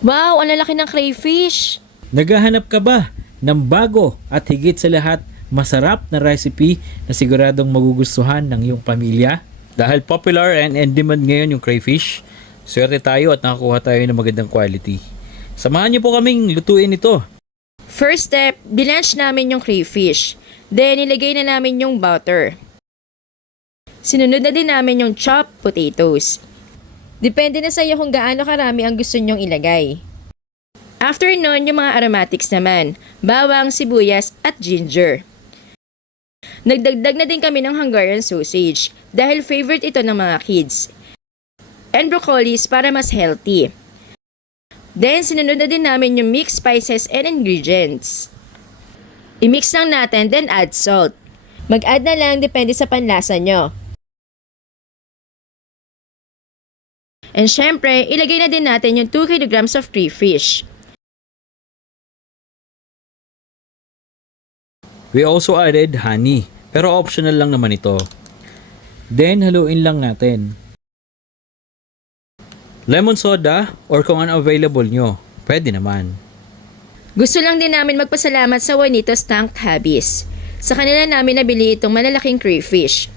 Wow, ang lalaki ng crayfish! Naghahanap ka ba ng bago at higit sa lahat masarap na recipe na siguradong magugustuhan ng iyong pamilya? Dahil popular and in demand ngayon yung crayfish, swerte tayo at nakakuha tayo ng magandang quality. Samahan niyo po kaming lutuin ito. First step, blanch namin yung crayfish. Then, ilagay na namin yung butter. Sinunod na din namin yung chopped potatoes. Depende na sa iyo kung gaano karami ang gusto nyong ilagay. After nun, yung mga aromatics naman, bawang, sibuyas, at ginger. Nagdagdag na din kami ng Hungarian sausage dahil favorite ito ng mga kids. And broccolis para mas healthy. Then, sinunod na din namin yung mixed spices and ingredients. I-mix lang natin, then add salt. Mag-add na lang depende sa panlasa nyo. And syempre, ilagay na din natin yung 2 kilograms of crayfish. We also added honey, pero optional lang naman ito. Then, haluin lang natin. Lemon soda or kung ano available nyo, pwede naman. Gusto lang din namin magpasalamat sa Juanito's Tank Hobbies. Sa kanila namin nabili itong malalaking crayfish.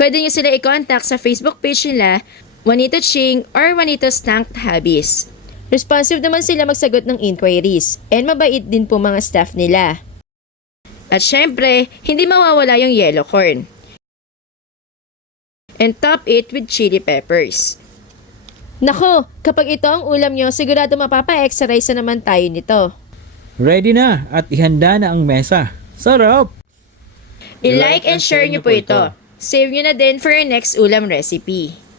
Pwede nyo sila i-contact sa Facebook page nila, Juanito Ching or Juanito's Tank Hobbies. Responsive naman sila magsagot ng inquiries and mabait din po mga staff nila. At syempre, hindi mawawala yung yellow corn. And top it with chili peppers. Nako, kapag ito ang ulam nyo, sigurado mapapa-exercise na naman tayo nito. Ready na at ihanda na ang mesa. Sarap! I-like and share nyo po ito. Save nyo na din for your next ulam recipe.